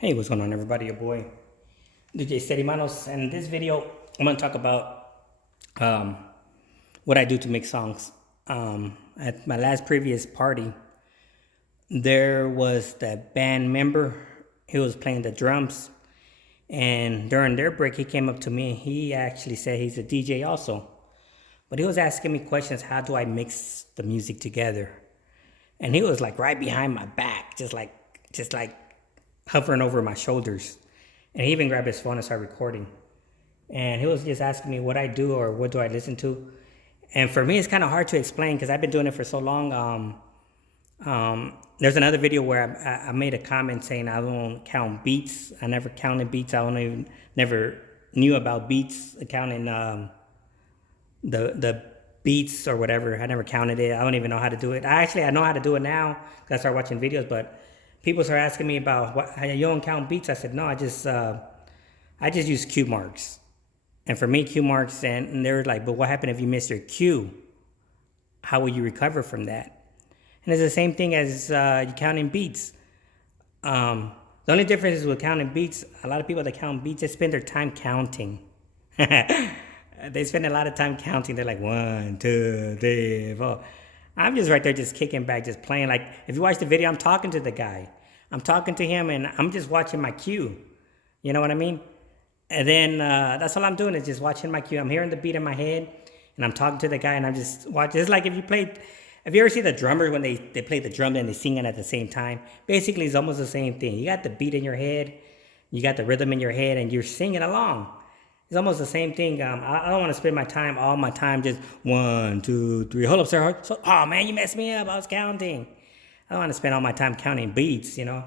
Hey, what's going on, everybody? Your boy DJ Steady Manos, and in this video, I'm gonna talk about um, what I do to make songs. At my last previous party, there was that band member. He was playing the drums, and during their break, he came up to me. He actually said he's a DJ also, but he was asking me questions. How do I mix the music together? And he was like right behind my back, just like hovering over my shoulders. And he even grabbed his phone and started recording. And he was just asking me what I do or what do I listen to. And for me, it's kind of hard to explain because I've been doing it for so long. There's another video where I made a comment saying I don't count beats. I never counted beats. Never knew about beats, counting the beats or whatever. I never counted it. I don't even know how to do it. I know how to do it now because I started watching videos, but people are asking me about how you don't count beats. I said, no, I just use cue marks. And for me, cue marks, and they were like, but what happened if you miss your cue? How will you recover from that? And it's the same thing as you counting beats. The only difference is with counting beats, a lot of people that count beats, they spend their time counting. They spend a lot of time counting. They're like, 1, 2, 3, 4. I'm just right there just kicking back, just playing. Like, if you watch the video, I'm talking to the guy. I'm talking to him, and I'm just watching my cue. You know what I mean? And then that's all I'm doing is just watching my cue. I'm hearing the beat in my head, and I'm talking to the guy, and I'm just watching. It's like if you ever see the drummers when they play the drum and they sing it at the same time? Basically, it's almost the same thing. You got the beat in your head, you got the rhythm in your head, and you're singing along. It's almost the same thing. I don't want to spend all my time just 1, 2, 3. Hold up, sir. Oh man, you messed me up. I was counting. I don't want to spend all my time counting beats, you know.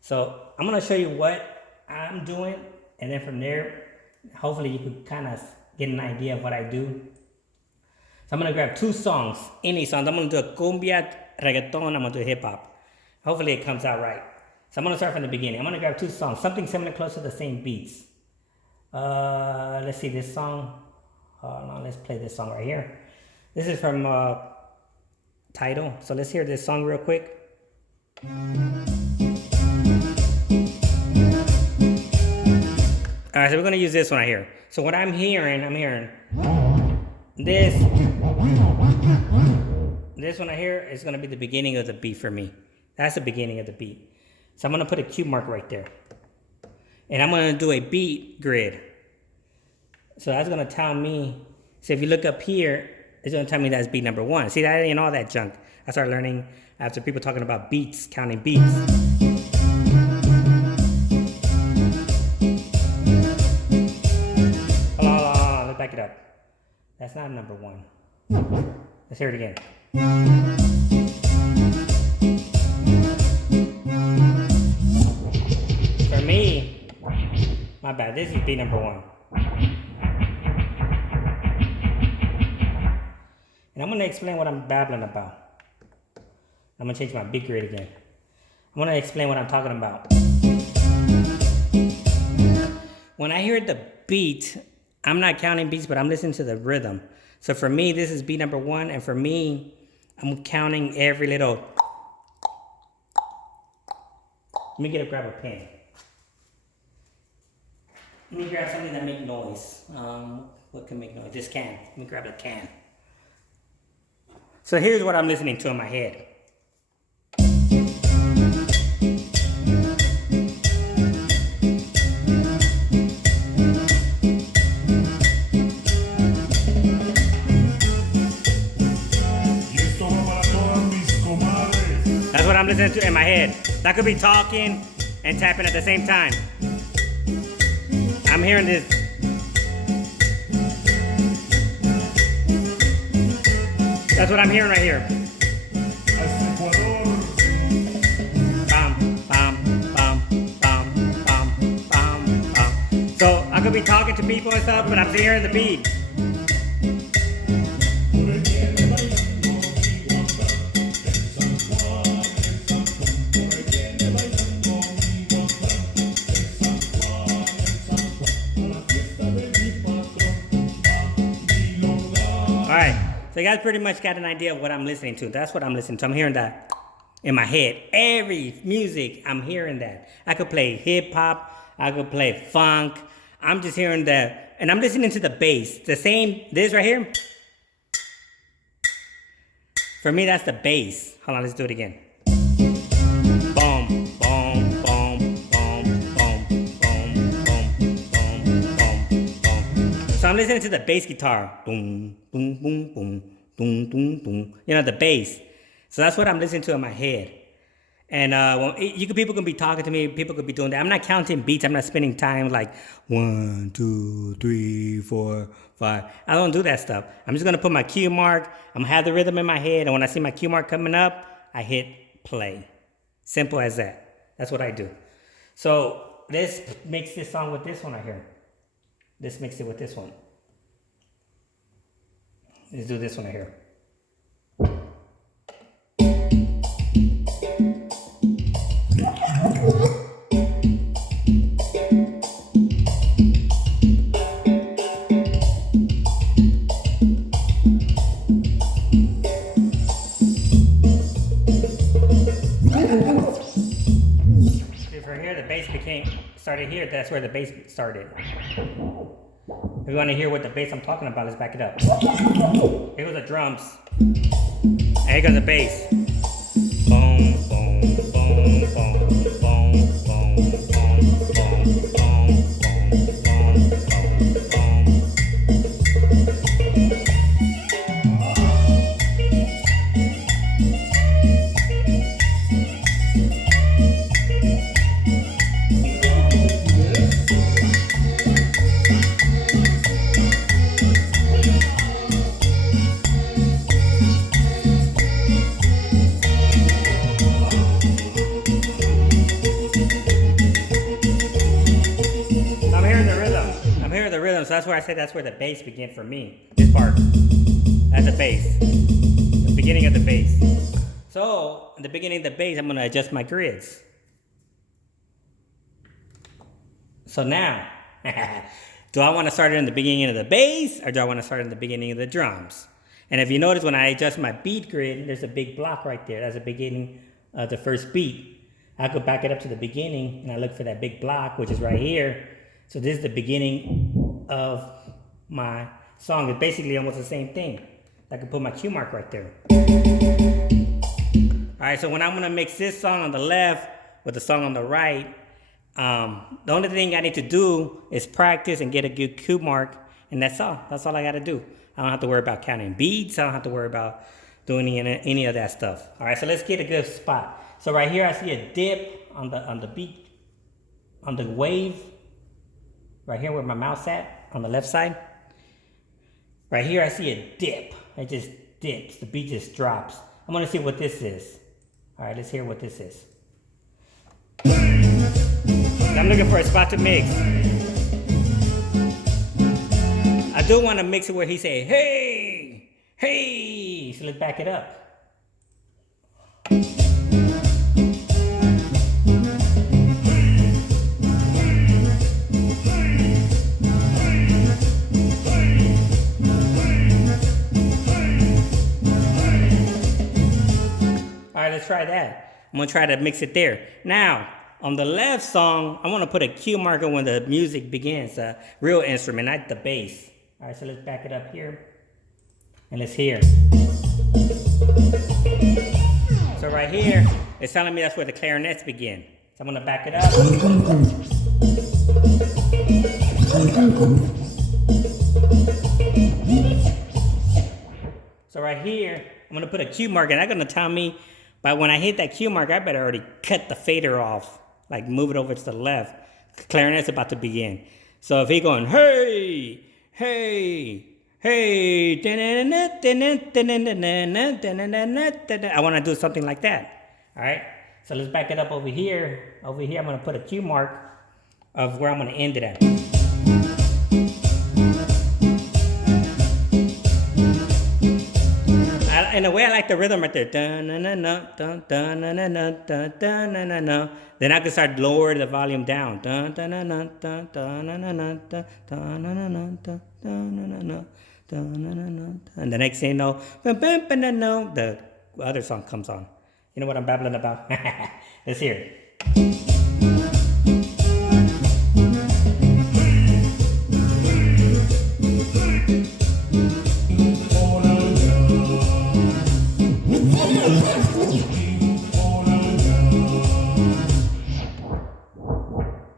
So I'm gonna show you what I'm doing, and then from there, hopefully you could kind of get an idea of what I do. So I'm gonna grab 2 songs, any songs. I'm gonna do a cumbia, reggaeton. I'm gonna do hip hop. Hopefully it comes out right. So I'm gonna start from the beginning. I'm gonna grab 2 songs, something similar, close to the same beats. Let's see this song. Hold on, let's play this song right here. This is from Tidal. So let's hear this song real quick. Alright, so we're gonna use this one right here. So what I'm hearing this one right here is gonna be the beginning of the beat for me. That's the beginning of the beat. So I'm gonna put a cue mark right there. And I'm gonna do a beat grid. So that's gonna tell me, so if you look up here, it's gonna tell me that's beat number 1. See, that ain't all that junk. I started learning after people talking about beats, counting beats. Hold on, let's back it up. That's not number 1. Let's hear it again. For me, my bad, this is beat number 1. And I'm gonna explain what I'm babbling about. I'm gonna change my beat grid again. I'm gonna explain what I'm talking about. When I hear the beat, I'm not counting beats, but I'm listening to the rhythm. So for me, this is beat number 1, and for me, I'm counting every little. Let me grab a pen. Let me grab something that makes noise. What can make noise? This can. Let me grab a can. So here's what I'm listening to in my head. That's what I'm listening to in my head. That could be talking and tapping at the same time. I'm hearing this. That's what I'm hearing right here. Bam, bam, bam, bam, bam, bam, bam. So I could be talking to people and stuff, but I'm hearing the beat. Alright, so you guys pretty much got an idea of what I'm listening to. That's what I'm listening to. I'm hearing that. in my head. Every music, I'm hearing that. I could play hip hop, I could play funk. I'm just hearing that, and I'm listening to the bass. The same, this right here. For me, that's the bass. Hold on, let's do it again. Boom, boom, boom, boom, boom, boom, boom, boom, boom, boom. So I'm listening to the bass guitar. Boom, boom, boom, boom, boom, boom, boom. You know, the bass. So that's what I'm listening to in my head. And people can be talking to me. People could be doing that. I'm not counting beats. I'm not spending time like 1, 2, 3, 4, 5. I don't do that stuff. I'm just gonna put my cue mark. I'm gonna have the rhythm in my head, and when I see my cue mark coming up, I hit play. Simple as that. That's what I do. So let's mix this song with this one right here. Let's mix it with this one. Let's do this one right here. Started here, that's where the bass started. If you want to hear what the bass I'm talking about, let's back it up. Here goes the drums. And here goes the bass. Boom, boom, boom, boom, boom, boom, boom, boom, boom, boom, so that's where I said that's where the bass began for me. This part. That's the bass. The beginning of the bass. So, in the beginning of the bass, I'm going to adjust my grids. So now, do I want to start it in the beginning of the bass, or do I want to start in the beginning of the drums? And if you notice, when I adjust my beat grid, there's a big block right there. That's the beginning of the first beat. I go back it up to the beginning, and I look for that big block, which is right here. So this is the beginning of my song. It's basically almost the same thing. I can put my cue mark right there. All right, so when I'm gonna mix this song on the left with the song on the right, the only thing I need to do is practice and get a good cue mark, and that's all. That's all I gotta do. I don't have to worry about counting beats. I don't have to worry about doing any of that stuff. All right, so let's get a good spot. So right here, I see a dip on the beat, on the wave. Right here where my mouse at, on the left side. Right here I see a dip. It just dips. The beat just drops. I'm gonna see what this is. All right, let's hear what this is. I'm looking for a spot to mix. I do want to mix it where he say, hey, hey. So let's back it up. Let's try that. I'm gonna try to mix it there. Now, on the left song, I want to put a cue marker when the music begins, a real instrument, not the bass. All right, so let's back it up here, and let's hear. So right here, it's telling me that's where the clarinets begin. So I'm gonna back it up. So right here, I'm gonna put a cue marker, and that's gonna tell me. But when I hit that cue mark, I better already cut the fader off, like move it over to the left. Clarinet's about to begin. So if he going, hey, hey, hey, I want to do something like that. All right. So let's back it up over here. Over here, I'm going to put a cue mark of where I'm going to end it at. In a way, I like the rhythm right there. Then I can start lower the volume down. And the next thing you know, the other song comes on. You know what I'm babbling about? Let's hear it.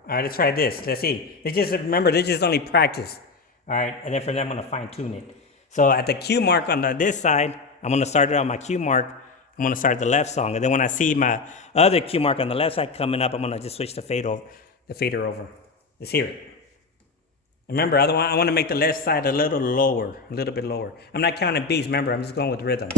All right, let's try this. Let's see. Let's just remember, this is only practice. All right, and then from there, I'm gonna fine tune it. So at the cue mark on this side, I'm gonna start it on my cue mark. I'm gonna start the left song, and then when I see my other cue mark on the left side coming up, I'm gonna just switch the fader over. Let's hear it. Remember, I want to make the left side a little bit lower. I'm not counting beats. Remember, I'm just going with rhythm.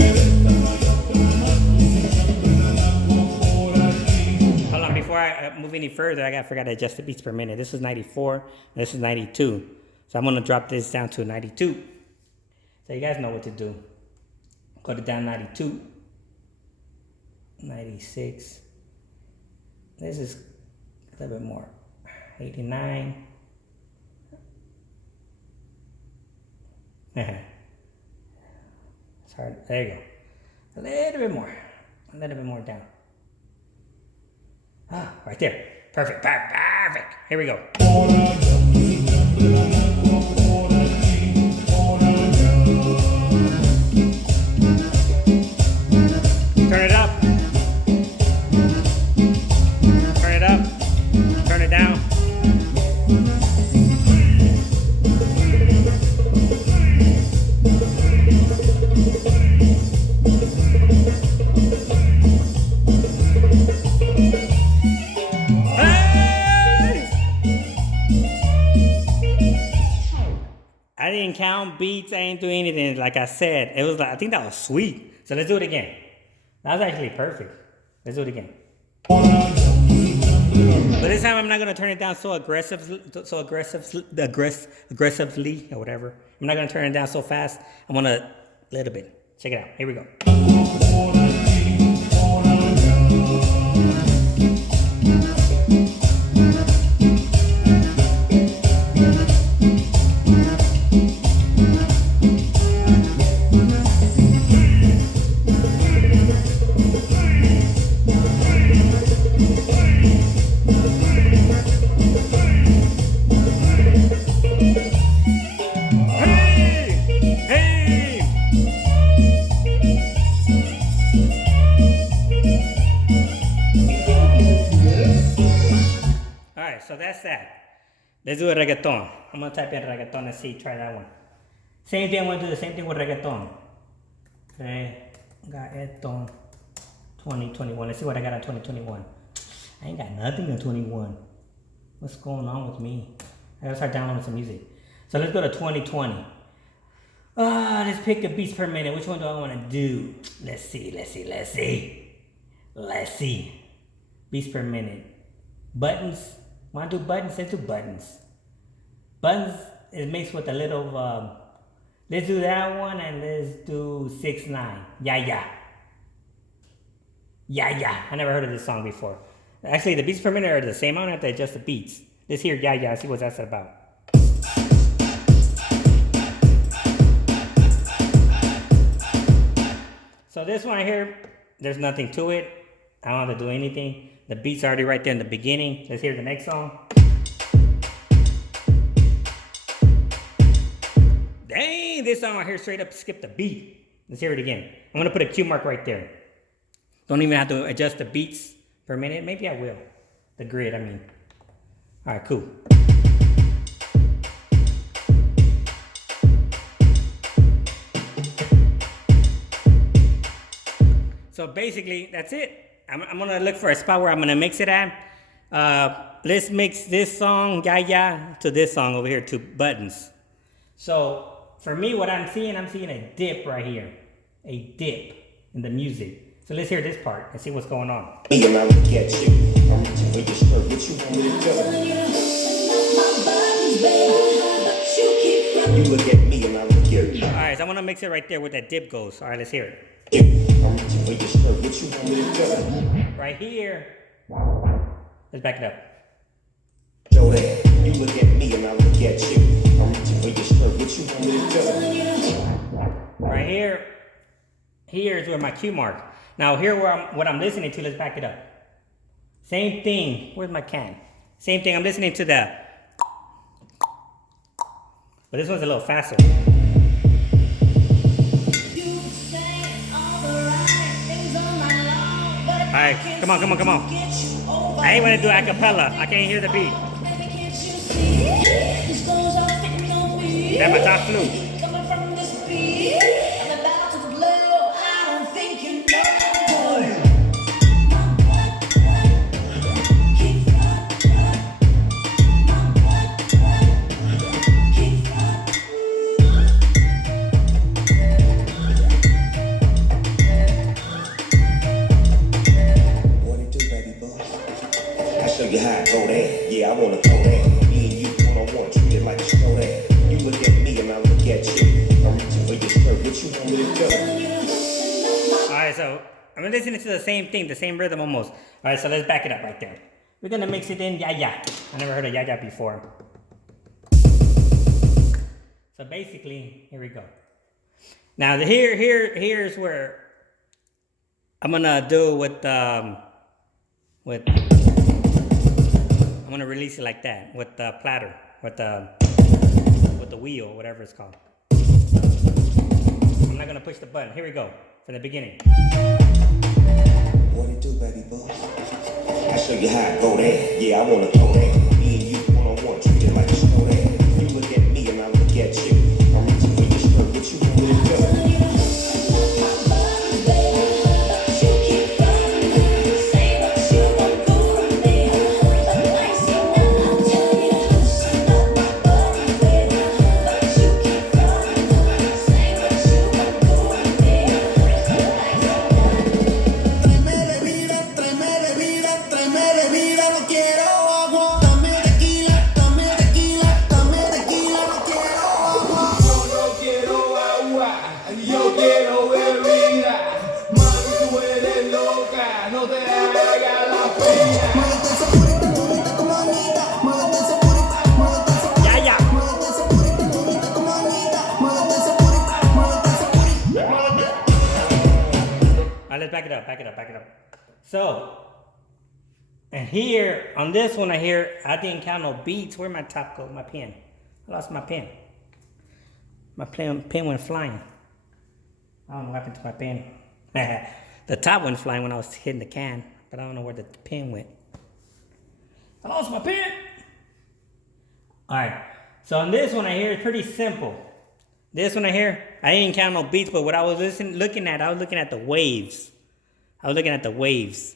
Hold on, before I move any further, I forgot to adjust the beats per minute. This is 94, and this is 92. So I'm gonna drop this down to 92. So you guys know what to do. Go to down 92, 96. This is a little bit more. 89. Sorry, there you go. A little bit more down. Ah, right there. Perfect. Here we go. Turn it up. Turn it down. I didn't count beats. I ain't doing anything. Like I said, it was like, I think that was sweet. So let's do it again. That was actually perfect. Let's do it again. But this time I'm not gonna turn it down so aggressively or whatever. I'm not gonna turn it down so fast. I'm gonna a little bit. Check it out. Here we go. So that's that. Let's do a reggaeton. I'm gonna type in reggaeton and see, try that one. Same thing, I'm gonna do the same thing with reggaeton. Reggaeton 2021. Let's see what I got on 2021. I ain't got nothing on 21. What's going on with me? I gotta start downloading some music. So let's go to 2020. Let's pick the beats per minute. Which one do I wanna do? Let's see. Beats per minute. Buttons. Want to do buttons? Let's do buttons. Buttons is mixed with a little, let's do that one and let's do 6ix9ine. Yeah. I never heard of this song before. Actually, the beats per minute are the same. I don't have to adjust the beats. Let's hear Yeah, see what that's about. So this one here, there's nothing to it. I don't have to do anything. The beat's already right there in the beginning. Let's hear the next song. Dang, this song right here straight up skipped the beat. Let's hear it again. I'm gonna put a cue mark right there. Don't even have to adjust the beats per minute. Maybe I will. The grid, I mean. All right, cool. So basically, that's it. I'm gonna look for a spot where I'm gonna mix it at. Let's mix this song, Yeah, to this song over here, to buttons. So for me, what I'm seeing a dip right here. A dip in the music. So let's hear this part and see what's going on. You look at me and I look at you. Alright, so I'm gonna mix it right there where that dip goes. Alright, let's hear it. Right here. Let's back it up. You look at me and I look at you. Right here. Here is where my cue mark. Now here what I'm listening to, let's back it up. Same thing. Where's my can? Same thing. I'm listening to the, but this one's a little faster. Alright, come on. I ain't wanna do a cappella. I can't hear the beat. That my top flute. Show you how I go there. Yeah, I wanna go there. Me and you one-on-one, treat it like a show there. You look at me and I look at you. I'm reaching for your skirt. What you want me to do? Alright, so I'm listening to the same thing, the same rhythm almost. Alright, so let's back it up right there. We're gonna mix it in ya. I never heard of ya before. So basically, here we go. Now here's where I'm gonna do with I'm gonna release it like that with the platter, with the wheel, whatever it's called. I'm not gonna push the button. Here we go from the beginning. What it do, baby boy? I show you how I go there. Yeah, I wanna go there. Me and you one-on-one, treat it like a show there. You look at me and I look at you. I'm reaching for your skirt. What you want me to do? Let's back it up. So, and here, on this one I didn't count no beats. Where'd my top go? My pen. I lost my pen. My pen went flying. I don't know what happened to my pen. The top went flying when I was hitting the can, but I don't know where the pen went. I lost my pen. Alright, so on this one I hear, it's pretty simple. This one I hear, I didn't count no beats, but what I was looking at the waves. I was looking at the waves.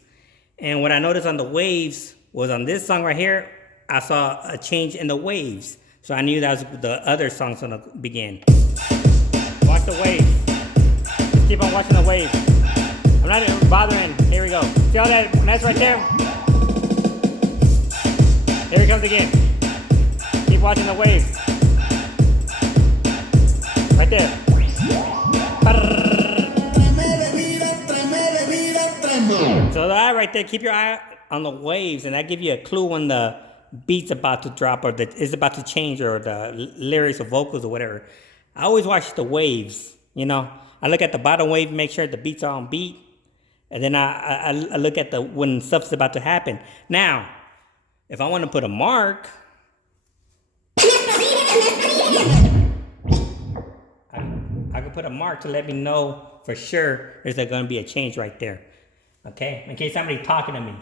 And what I noticed on the waves was on this song right here, I saw a change in the waves. So I knew that was the other song's gonna begin. Watch the waves. Just keep on watching the waves. I'm not even bothering. Here we go. See all that's right there? Here it comes again. Keep watching the waves. Right there. So that right there, keep your eye on the waves, and that gives you a clue when the beat's about to drop or is about to change, or the lyrics or vocals or whatever. I always watch the waves, you know. I look at the bottom wave, make sure the beats are on beat, and then I look at when stuff's about to happen. Now, if I want to put a mark, I can put a mark to let me know for sure there's going to be a change right there. Okay? In case somebody's talking to me.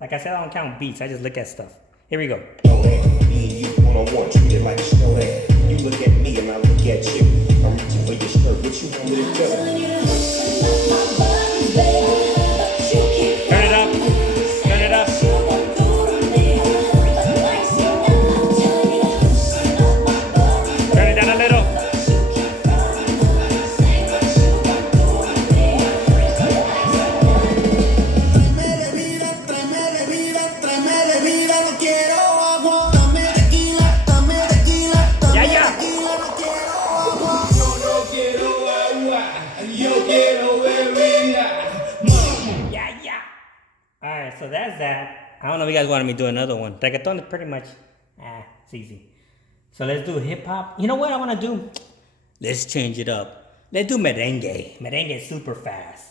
Like I said, I don't count beats. I just look at stuff. Here we go. You one-on-one, treat it like a show there. You look at me and I look at you. I'm reaching for your skirt. What you want me to do? Turn it up. Turn it down a little. Alright, so that's that. I don't know if you guys wanted me to do another one. Reggaeton is pretty much, it's easy. So let's do hip hop. You know what I want to do? Let's change it up. Let's do merengue. Merengue is super fast.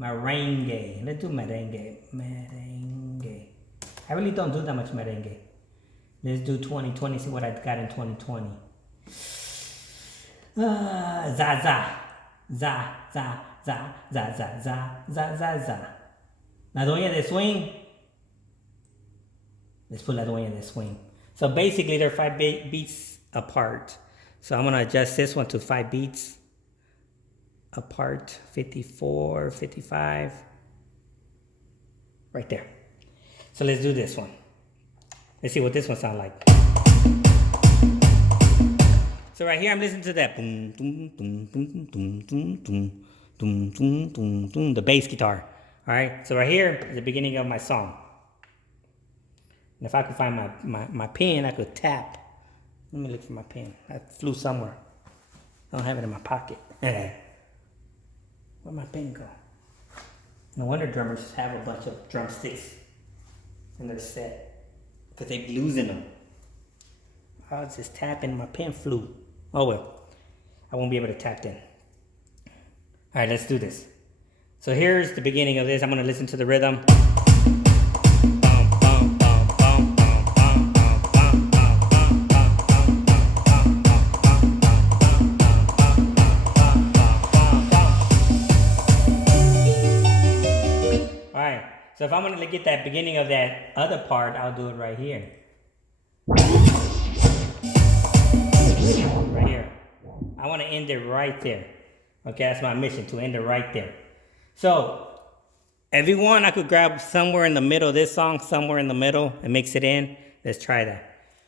Merengue. Let's do merengue. Merengue. I really don't do that much merengue. Let's do 2020. See what I got in 2020. Za. La Dueña de Swing. Let's put La Dueña de Swing. So basically they're 5 beats apart. So I'm going to adjust this one to 5 beats apart. 54, 55. Right there. So let's do this one. Let's see what this one sounds like. So right here I'm listening to that boom, boom, boom, boom, boom, boom, boom, boom, boom, boom, boom, the bass guitar. Alright, so right here is the beginning of my song. And if I could find my pen, I could tap. Let me look for my pen. I flew somewhere. I don't have it in my pocket. Where'd my pen go? No wonder drummers have a bunch of drumsticks in their set. Because they be losing them. I was just tapping, my pen flew. Oh well, I won't be able to tap then. Alright, let's do this. So here's the beginning of this. I'm going to listen to the rhythm. Alright, so if I'm going to get that beginning of that other part, I'll do it right here. Right here. I want to end it right there. Okay, that's my mission, to end it right there. So, if you want, I could grab somewhere in the middle of this song, somewhere in the middle, and mix it in. Let's try that.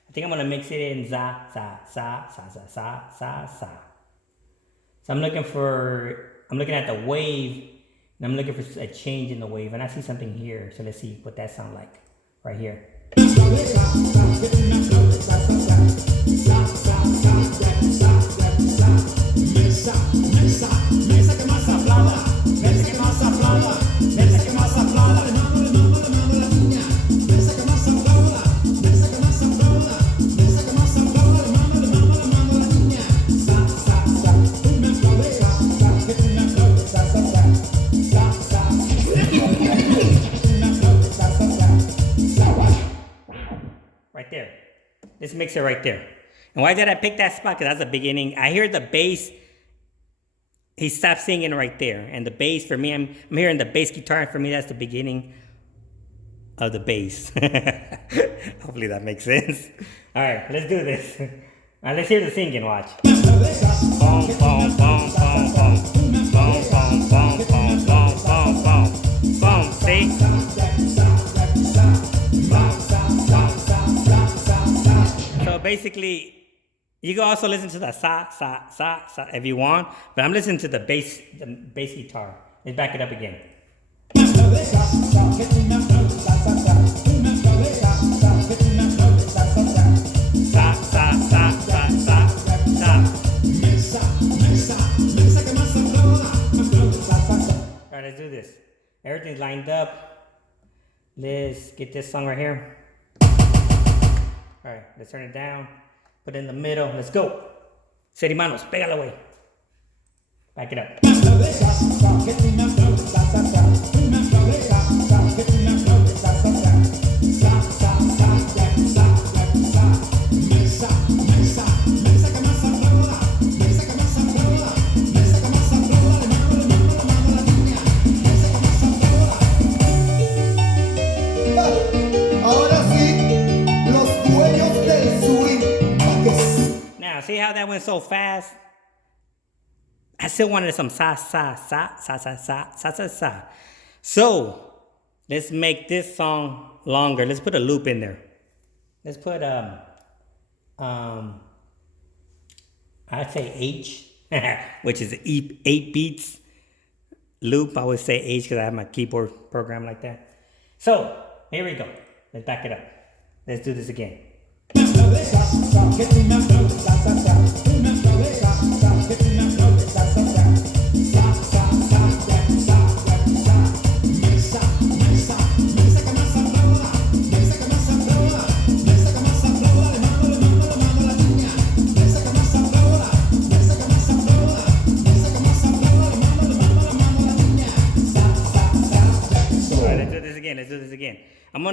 I think I'm going to mix it in za, za, za, za, za, za, za, za. So I'm looking at the wave, and I'm looking for a change in the wave, and I see something here. So let's see what that sounds like right here. Right there. Let's mix it right there. And why did I pick that spot? Because that's the beginning. I hear the bass. He stopped singing right there. And the bass, for me, I'm hearing the bass guitar. And for me, that's the beginning of the bass. Hopefully that makes sense. All right, let's do this. All right, let's hear the singing. Watch. Boom, boom, boom, boom, boom. Boom, boom, boom, boom, boom, boom, boom. Boom, see? So basically, you can also listen to the sa, sa, sa, sa if you want, but I'm listening to the bass guitar. Let's back it up again. Sa, sa, sa, sa, sa, sa. All right, let's do this. Everything's lined up. Let's get this song right here. All right, let's turn it down. Put it in the middle. Let's go. Seri manos, pégalo, güey. Back it up. See how that went so fast? I still wanted some sa, sa, sa, sa, sa, sa, sa, sa, sa. So, let's make this song longer. Let's put a loop in there. Let's put, I'd say H, which is 8 beats. Loop, I would say H because I have my keyboard program like that. So, here we go. Let's back it up. Let's do this again.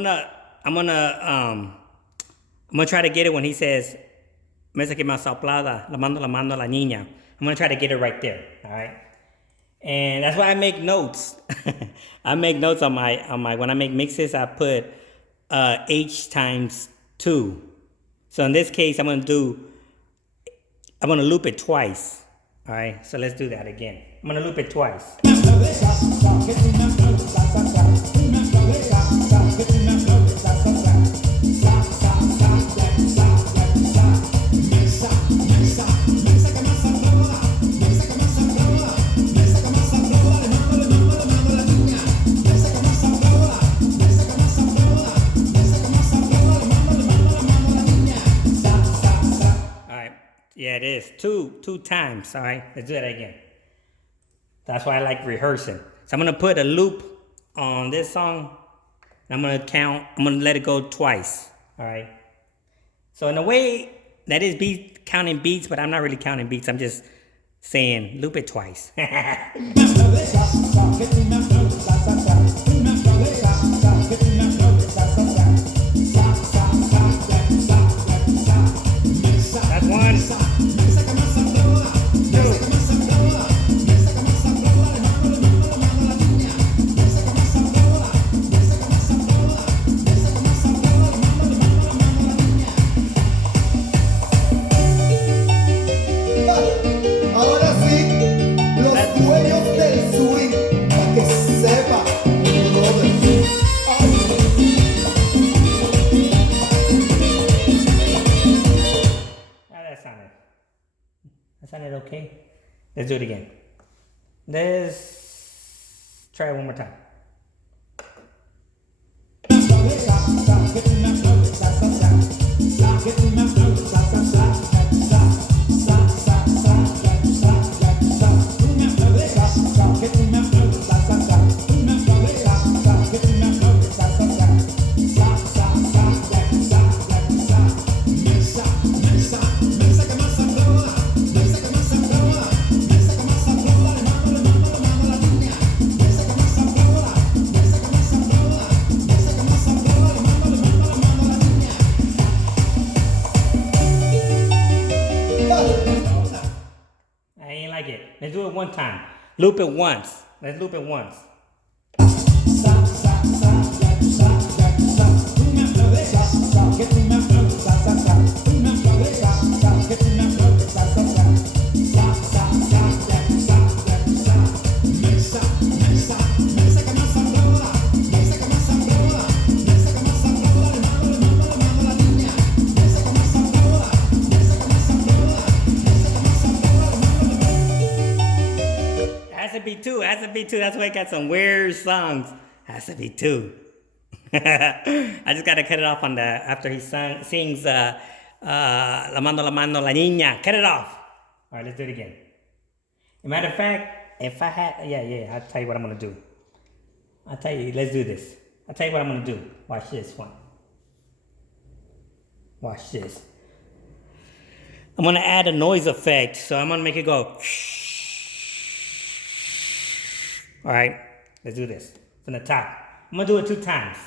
I'm gonna try to get it when he says, "Mesa que más soplada, la mando la niña." I'm gonna try to get it right there. All right. And that's why I make notes. I make notes on my when I make mixes. I put H times 2. So in this case, I'm gonna loop it twice. All right. So let's do that again. I'm gonna loop it twice. Yeah, it is. Two times. All right, let's do that again. That's why I like rehearsing. So I'm gonna put a loop on this song. I'm gonna let it go twice. All right. So in a way, that is counting beats, but I'm not really counting beats. I'm just saying loop it twice. That's one. Ahora sí, los dueños del swing, para que sepa, brother. That sounded okay. Let's do it again. Let's try it one more time. Let's do it one time. Loop it once. Let's loop it once. Has to be two. That's why I got some weird songs. Has to be two. I just gotta cut it off on the after he sings La mando la niña. Cut it off. All right, let's do it again. As a matter of fact, if I had, I'll tell you what I'm gonna do. I'll tell you. Let's do this. I'll tell you what I'm gonna do. Watch this one. Watch this. I'm gonna add a noise effect, so I'm gonna make it go. All right, let's do this from the top. I'm gonna do it 2 times.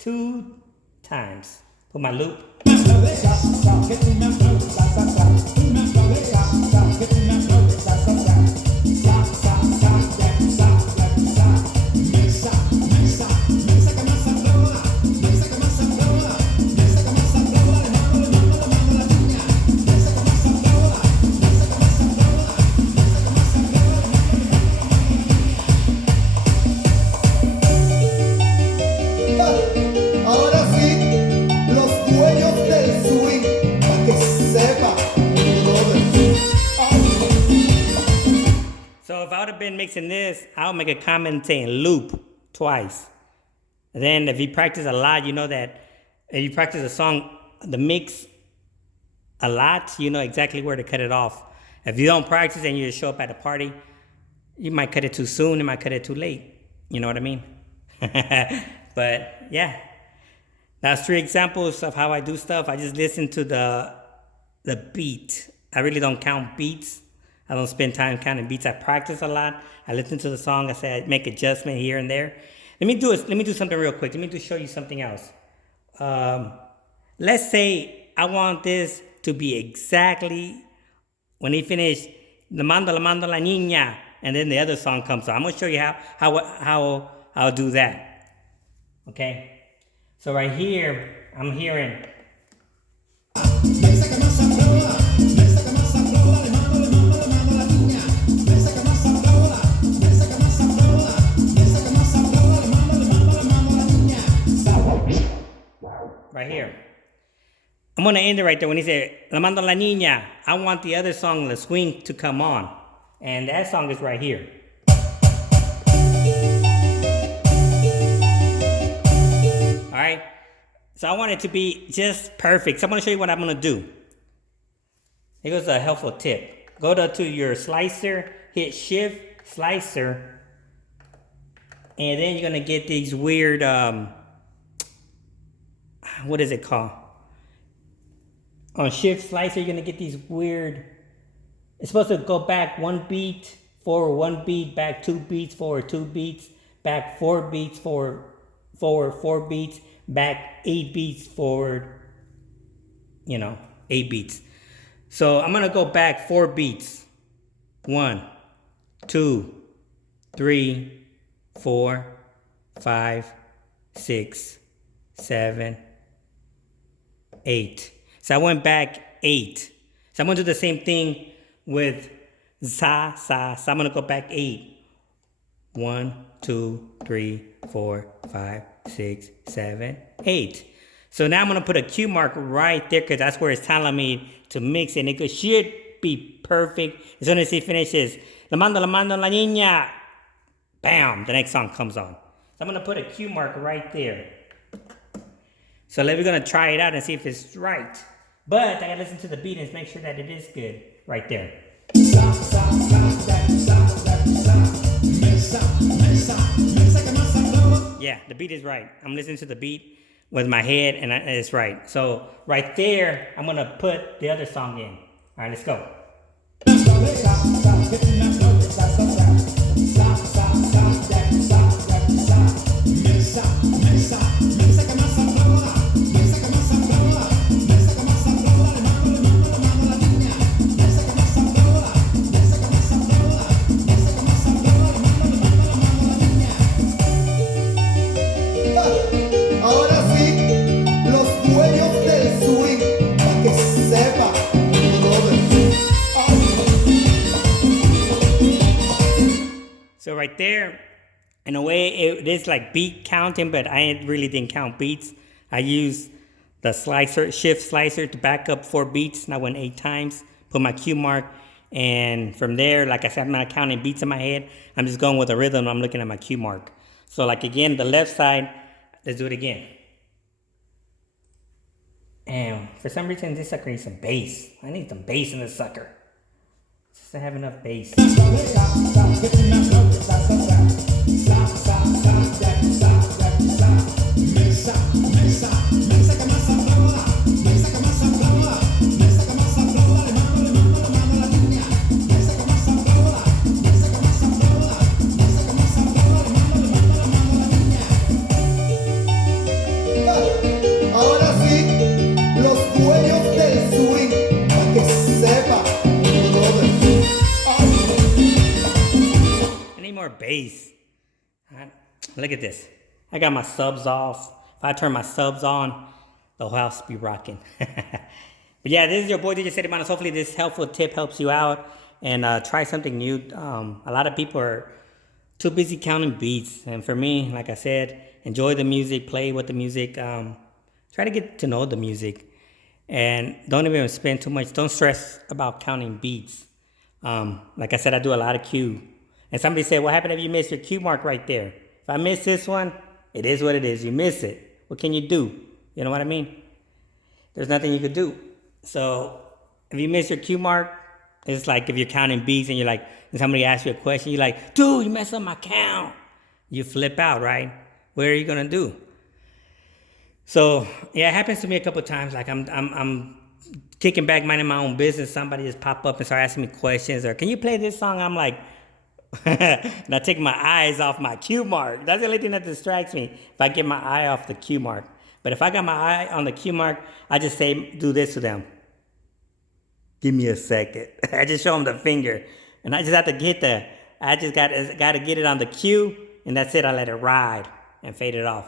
2 times. Put my loop. Mixing this, I'll make a comment saying loop twice. And then if you practice a lot, you know that if you practice a song, the mix a lot, you know exactly where to cut it off. If you don't practice and you just show up at a party, you might cut it too soon, you might cut it too late. You know what I mean? But yeah, that's 3 examples of how I do stuff. I just listen to the beat. I really don't count beats. I don't spend time counting beats. I practice a lot. I listen to the song. I say I make adjustment here and there. Let me do something real quick. Let me just show you something else. Let's say I want this to be exactly when he finished la mando la niña, and then the other song comes on. I'm gonna show you how I'll do that. Okay. So right here, I'm hearing. Right here. I'm going to end it right there when he said, La mando la niña. I want the other song, the swing, to come on. And that song is right here. Alright? So I want it to be just perfect. So I'm going to show you what I'm going to do. Here goes a helpful tip. Go to your slicer, hit shift, slicer, and then you're going to get these weird, what is it called? On shift slicer, you're going to get these weird, it's supposed to go back 1 beat, forward 1 beat, back 2 beats, forward 2 beats, back 4 beats, forward 4 beats, back 8 beats, forward, 8 beats. So I'm going to go back 4 beats. 1, 2, 3, 4, 5, 6, 7, 8. So I went back 8. So I'm going to do the same thing with sa, sa. So I'm going to go back 8. 1, 2, 3, 4, 5, 6, 7, 8. So now I'm going to put a cue mark right there because that's where it's telling me to mix it. And it should be perfect. As soon as he finishes, la mando la niña, bam, the next song comes on. So I'm going to put a cue mark right there. So we're going to try it out and see if it's right. But I got to listen to the beat and make sure that it is good right there. Yeah, the beat is right. I'm listening to the beat with my head and it's right. So right there, I'm going to put the other song in. All right, let's go. Ahora sí, los dueños del swing, para que sepa, So right there, in a way, it is like beat counting, but I really didn't count beats. I used the slicer, shift slicer to back up 4 beats, and I went 8 times, put my cue mark, and from there, like I said, I'm not counting beats in my head. I'm just going with the rhythm. I'm looking at my cue mark. So like again, the left side, let's do it again. And for some reason, this sucker needs some bass. I need some bass in this sucker. Just to have enough bass. ahora sí, los dueños del swing, para que sepa, I need more bass. Look at this. I got my subs off. If I turn my subs on, the whole house be rocking. But yeah, this is your boy DJ Ceddy Manos. Hopefully this helpful tip helps you out and try something new. A lot of people are too busy counting beats. And for me, like I said, enjoy the music, play with the music. Try to get to know the music. And don't even spend too much. Don't stress about counting beats. Like I said, I do a lot of cue. And somebody said, what happened if you miss your cue mark right there? If I miss this one, it is what it is. You miss it. What can you do? You know what I mean? There's nothing you could do. So if you miss your cue mark, it's like if you're counting beats and you're like, and somebody asks you a question, you're like, dude, you messed up my count. You flip out, right? What are you gonna do? So yeah, it happens to me a couple of times. Like I'm kicking back, minding my own business. Somebody just pop up and start asking me questions, or can you play this song? I'm like, Not take my eyes off my cue mark. That's the only thing that distracts me. If I get my eye off the cue mark. But if I got my eye on the cue mark, I just say, do this to them. Give me a second. I just show them the finger. And I just have to get I just got to get it on the cue. And that's it. I let it ride and fade it off.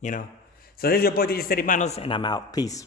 You know. So this is your boy DJ Steady Manos, and I'm out. Peace.